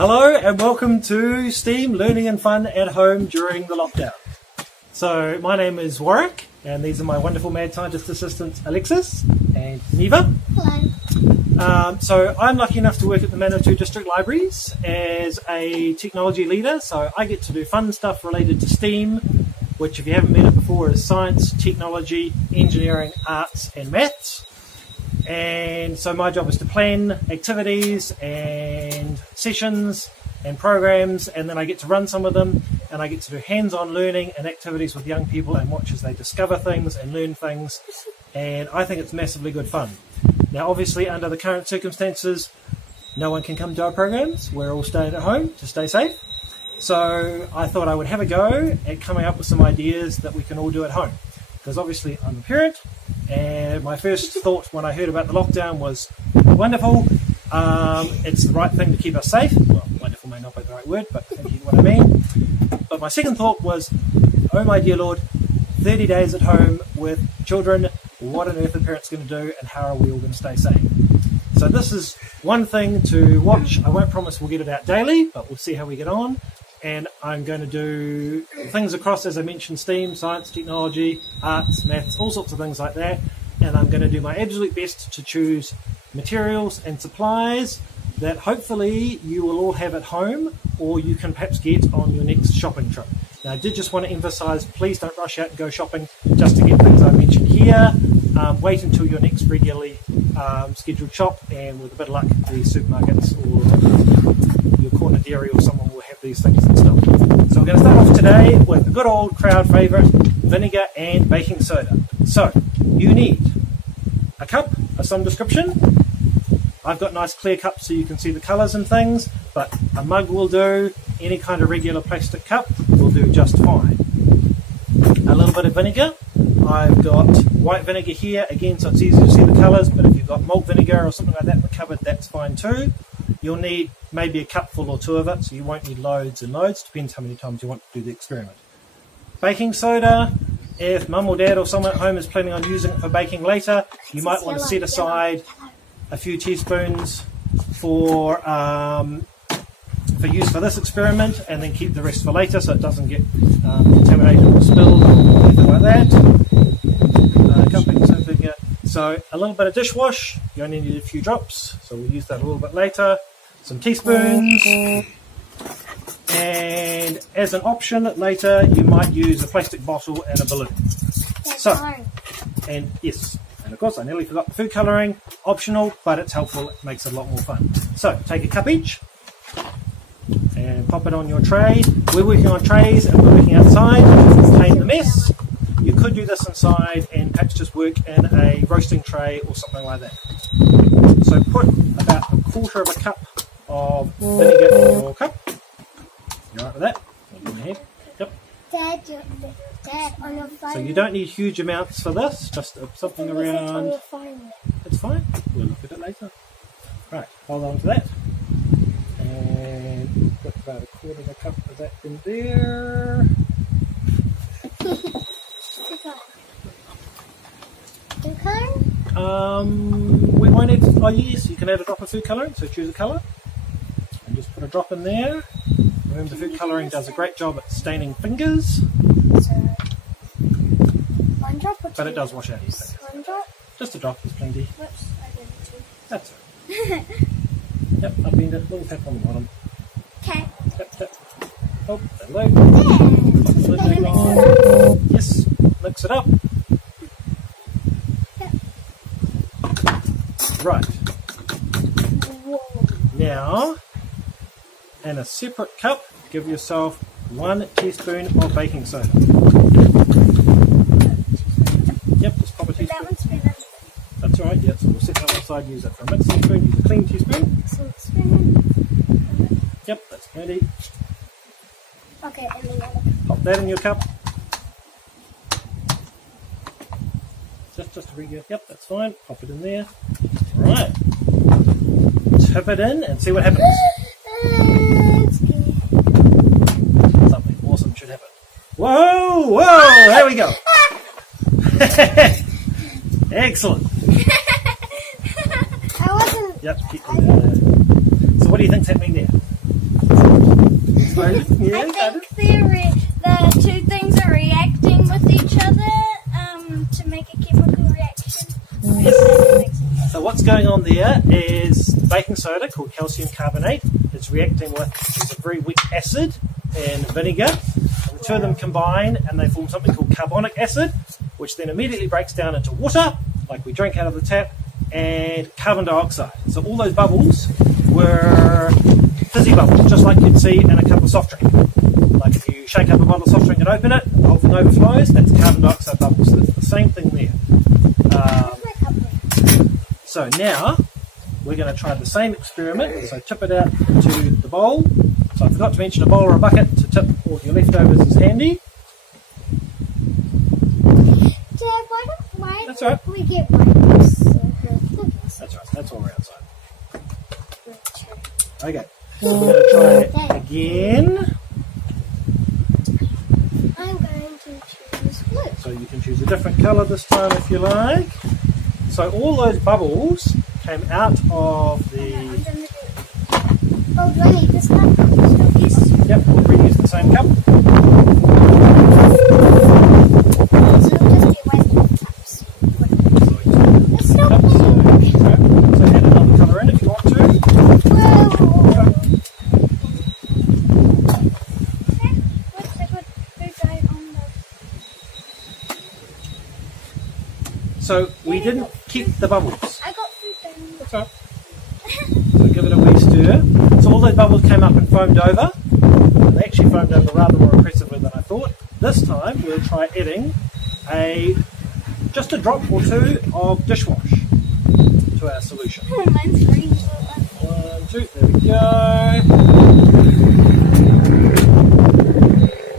Hello and welcome to STEAM Learning and Fun at Home during the lockdown. So my name is Warwick and these are my wonderful mad scientist assistants Alexis and Neva. Hello. So I'm lucky enough to work at the Manawatu District Libraries as a technology leader, so I get to do fun stuff related to STEAM, which if you haven't met it before is science, technology, engineering, arts and maths. And so my job is to plan activities and sessions and programs, and then I get to run some of them, and I get to do hands-on learning and activities with young people and watch as they discover things and learn things, and I think it's massively good fun. Now obviously under the current circumstances no one can come to our programs, we're all staying at home to stay safe, so I thought I would have a go at coming up with some ideas that we can all do at home, because obviously I'm a parent. And my first thought when I heard about the lockdown was, wonderful, it's the right thing to keep us safe. Well, wonderful may not be the right word, but I think you know what I mean. But my second thought was, oh my dear Lord, 30 days at home with children, what on earth are parents going to do and how are we all going to stay safe? So this is one thing to watch. I won't promise we'll get it out daily, but we'll see how we get on. And I'm going to do things across, as I mentioned, STEAM, science, technology, arts, maths, all sorts of things like that. And I'm going to do my absolute best to choose materials and supplies that hopefully you will all have at home, or you can perhaps get on your next shopping trip. Now I did just want to emphasise, please don't rush out and go shopping just to get things I mentioned here. Wait until your next regularly scheduled shop, and with a bit of luck the supermarkets or your corner dairy or someone will have these things in stock. So we're going to start off today with the good old crowd favourite, vinegar and baking soda. So you need a cup of some description. I've got nice clear cups so you can see the colours and things, but a mug will do, any kind of regular plastic cup will do just fine. A little bit of vinegar. I've got white vinegar here, again so it's easy to see the colours, but if you've got malt vinegar or something like that in the cupboard, that's fine too. You'll need maybe a cupful or two of it, so you won't need loads and loads, depends how many times you want to do the experiment. Baking soda, if mum or dad or someone at home is planning on using it for baking later, you might want to set aside a few teaspoons for use for this experiment, and then keep the rest for later so it doesn't get contaminated or spilled or anything like that. So a little bit of dishwash, you only need a few drops, so we'll use that a little bit later. Some teaspoons, and as an option later you might use a plastic bottle and a balloon. So, and yes, and of course I nearly forgot the food colouring, optional, but it's helpful, it makes it a lot more fun. So take a cup each and pop it on your tray. We're working on trays and we're working outside to contain the mess. You could do this inside and perhaps just work in a roasting tray or something like that. So put about a quarter of a cup of vinegar in your cup. You alright with that? Yep. Dad, on your phone. So you don't need huge amounts for this, just something around... It's fine, we'll look at it later. Right, hold on to that. And put about a quarter of a cup of that in there. Food colouring? We won't add, oh yes, you can add a drop of food colouring, so choose a colour. And just put a drop in there. Remember, food colouring does a great job at staining fingers. So, one drop or two? But it does wash out your fingers. One drop? Just a drop is plenty. Whoops, I did two. That's it. Yep, I'll bend it. Little tap on the bottom. Okay. Tap, tap. Oh, hello. Pop the lid back on. Yes, mix it up. Yep. Right. Whoa. Now, in a separate cup, give yourself 1 teaspoon of baking soda. Yep, just pop a teaspoon. That one's been That's alright, yeah, so we'll set that one aside, use that for a mixing spoon, use a clean teaspoon. Yep, that's plenty. Okay, and the other. Pop that in your cup. Just a regular, yep, that's fine. Pop it in there. Right. Tip it in and see what happens. Something awesome should happen. Whoa, whoa, there we go. Excellent. I wasn't Yep. So what do you think's happening there? Yeah, I think the two things are reacting with each other to make a chemical reaction. So what's going on there is baking soda called calcium carbonate. It's reacting with a very weak acid and vinegar. And the two of them combine and they form something called carbonic acid, which then immediately breaks down into water, like we drink out of the tap, and carbon dioxide. So all those bubbles were fizzy bubbles, just like you'd see in a cup of soft drink. Like if you shake up a bottle of soft drink and open it, and the whole thing overflows, that's carbon dioxide bubbles. So it's the same thing there. So now we're going to try the same experiment. So tip it out into the bowl. So I forgot to mention a bowl or a bucket to tip all your leftovers is handy. Dad, why That's right. we get wipes? That's right. That's all we're outside. Okay. So we're going to try it again. I'm going to choose blue. So you can choose a different colour this time if you like. So all those bubbles came out of the... Oh, do I need this cup? Yes. Yep, we'll reuse the same cup. So it'll just be white cups. It's still blue. So add another colour in if you want to. Whoa. Okay, what's the good food dye on the... So we didn't keep the bubbles. I got food dye. That's right. So give it a wee stir. So all those bubbles came up and foamed over. They actually foamed over rather more impressively than I thought. This time we'll try adding just a drop or two of dishwash to our solution. Mine's green. 1, 2, there we go.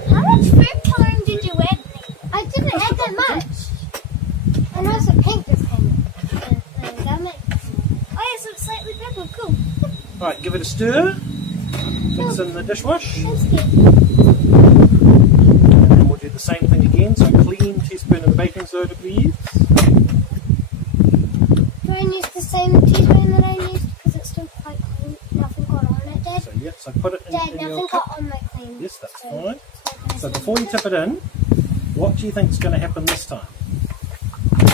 How much food coloring did you add? I didn't add that much. And also pink this time. Oh yeah, so it's slightly purple. Cool. Right, give it a stir. Mix in the dishwash. That's good. And then we'll do the same thing again. So a clean teaspoon of baking soda, please. Do I use the same teaspoon that I used? Because it's still quite clean. Nothing got on it, Dad. So yeah, so put it in, Dad, in nothing your cup. got on my clean. Yes, that's fine. So before you tip it in, what do you think is going to happen this time?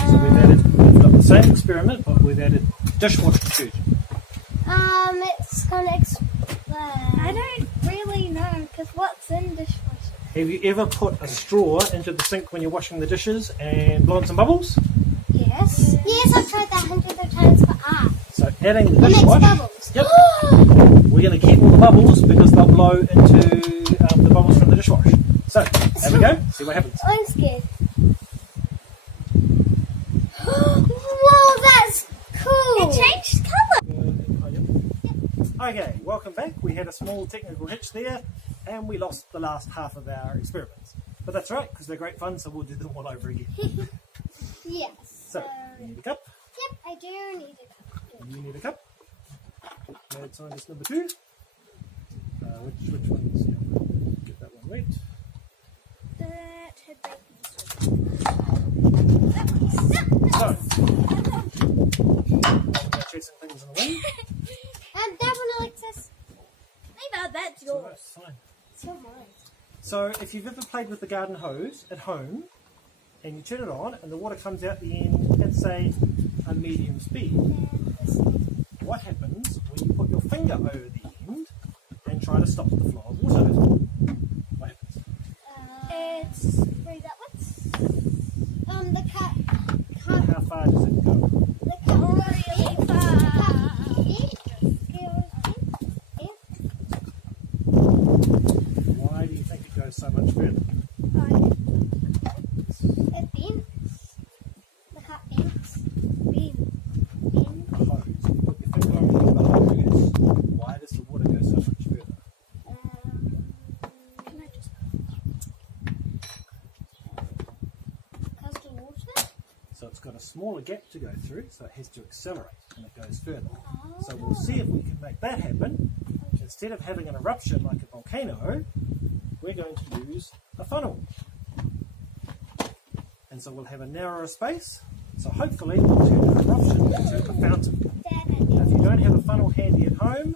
So we've got the same experiment, but we've added dishwash detergent. It's gonna explode. I don't really know, because what's in dishwasher? Have you ever put a straw into the sink when you're washing the dishes and blown some bubbles? Yes. Yes, I've tried that hundreds of times for art. So adding the It makes dishwash. bubbles. Yep. We're going to keep all the bubbles because they'll blow into the bubbles from the dishwash. So have we go. See what happens. I'm scared. Whoa, that's cool. It changed colour. Okay, welcome back. We had a small technical hitch there and we lost the last half of our experiments. But that's right, because they're great fun, so we'll do them all over again. Yes. So, you need a cup. Yep, I do need a cup. You need a cup. Mad scientist number 2. Which one's get that one wet? That had So, chasing things in the wind. that one, Alexis. Maybe that's So yours. that's fine. It's not mine. So if you've ever played with the garden hose at home and you turn it on and the water comes out the end at say a medium speed, what happens when you put your finger over the end and try to stop the flow of water? What happens? It's read upwards. The cat. How far does it go? The cat really far. Why do you think it goes so much further? It bends. The cat bends. Bend. The hose. You put your finger over the hose. Why does the water go so much further? Can I just? Because the water. So it's got a smaller gap to go through, so it has to accelerate and it goes further. So we'll see if we can make that happen. Instead of having an eruption like a volcano, we're going to use a funnel. And so we'll have a narrower space, so hopefully we'll turn an eruption into a fountain. Now if you don't have a funnel handy at home,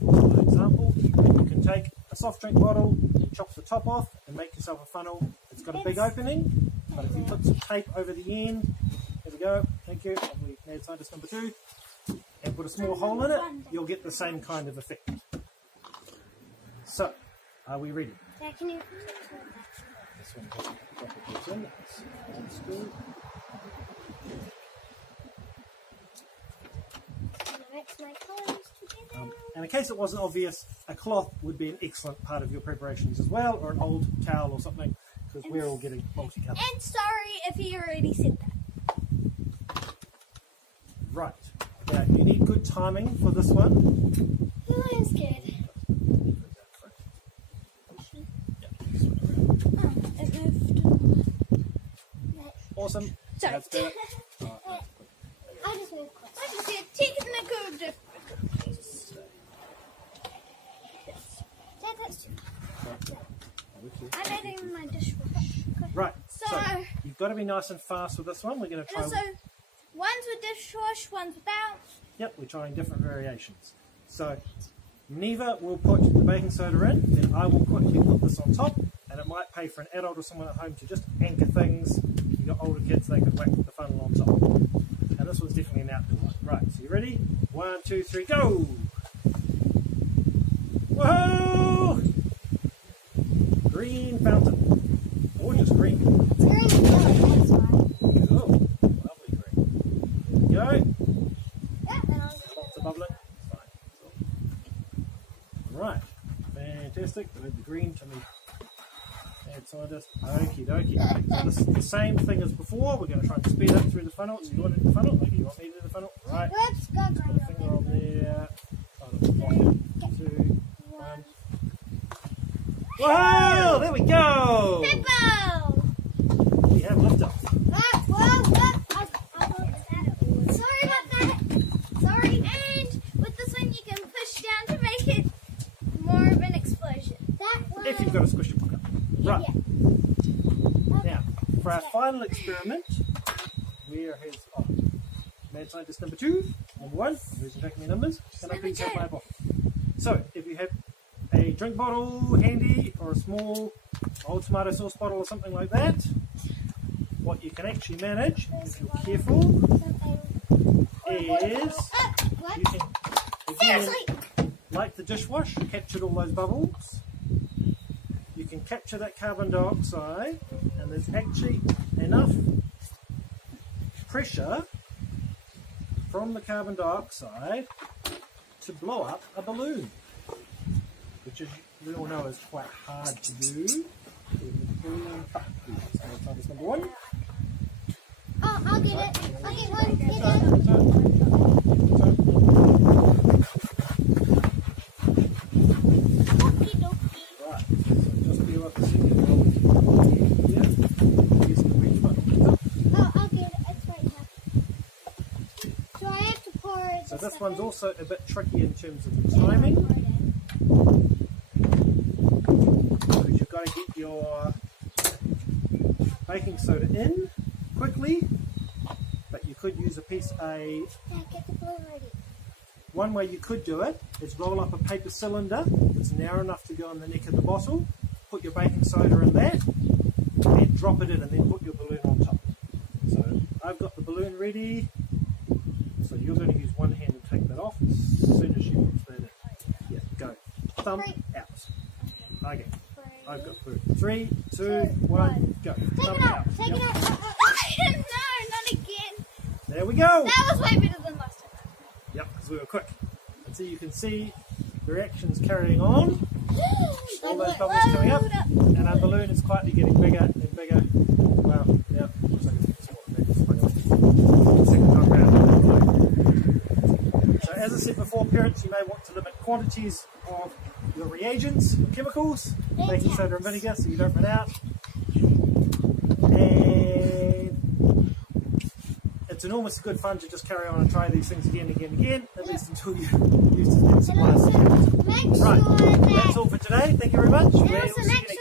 for example, you can take a soft drink bottle, you chop the top off and make yourself a funnel. It's got a big opening, but if you put some tape over the end, there we go, thank you, lovely mad scientist number 2, and put a small hole in it, you'll get the same kind of effect. So, are we ready? Yeah, can you This one doesn't drop it in, it's old school. mix my colours together? And in case it wasn't obvious, a cloth would be an excellent part of your preparations as well, or an old towel or something, because we're all getting multicolored. And sorry if he already said that. Right. Now, you need good timing for this one. Oh, I'm scared. Oh, it moved. Awesome. Sorry. That's better. I just moved close. I just said technical difficulties. Dad, that's too. I'm adding my dishwasher. Right. So you've got to be nice and fast with this one. We're going to try. also, one's with dishwash, one's without. Yep, we're trying different variations. So Neva will put the baking soda in, then I will quickly put this on top, and it might pay for an adult or someone at home to just anchor things. If you've got older kids, they could whack the funnel on top. And this one's definitely an outdoor one. Right, so you ready? 1, 2, 3, go! Whoa! Green fountain. Gorgeous green. It's green and yellow, that's why. Cool. Lovely green. There we go. Yeah, and I'll Lots of bubbling. It's fine. Right. Fantastic. We'll add the green to me. Add scientist. Okie dokie. Right. So this is the same thing as before. We're going to try and speed up through the funnel. So you want it in the funnel? Maybe you want me to do the funnel? Right. Let's go Put a green. finger on there. 1, 2, 1. Whoa! There we go! Hippo! We have liftoff. Sorry about that. Sorry. And with this one, you can push down to make it more of an explosion. That one. If you've got a squishy pocket. Right. Yeah. Now, for our final experiment, where has mad scientist number 2, number 1, who's checking the numbers, can I please have my bottle? So, if you have a drink bottle handy, or a small old tomato sauce bottle or something like that, what you can actually manage, if you're careful, is you can, again, like the dishwash, captured all those bubbles. You can capture that carbon dioxide, and there's actually enough pressure from the carbon dioxide to blow up a balloon, which as we all know is quite hard to do. That's number 1. Oh, I'll get it. I'll get one. Get Right, so just be up a second. Yeah, here's the reach button. Oh, I'll get it. It's right here. So I have to pour it. So this one's also a bit tricky in terms of the timing, because you've got to get your baking soda in quickly, but you could use a piece Yeah, get the balloon ready. One way you could do it is roll up a paper cylinder that's narrow enough to go in the neck of the bottle, put your baking soda in that, and drop it in, and then put your balloon on top. So I've got the balloon ready, so you're going to use one hand and take that off as soon as you put that in. Yeah, go. Thumb out. Okay, I've got 3, 2, 1, go. Take Thumb it out. Take Yep. it out. No, not again. There we go. That was way better than last time. Yep, because we were quick. And so you can see the reactions carrying on. All those bubbles coming up, and our balloon is quietly getting bigger and bigger. Wow, yeah, looks like it's smaller. Second time round. So as I said before, parents, you may want to limit quantities of your reagents, your chemicals, baking soda and vinegar, so you don't run out. And it's enormously good fun to just carry on and try these things again, at least until you're used to them. And also, make sure Right, that that's all for today. Thank you very much. And We'll also see you make next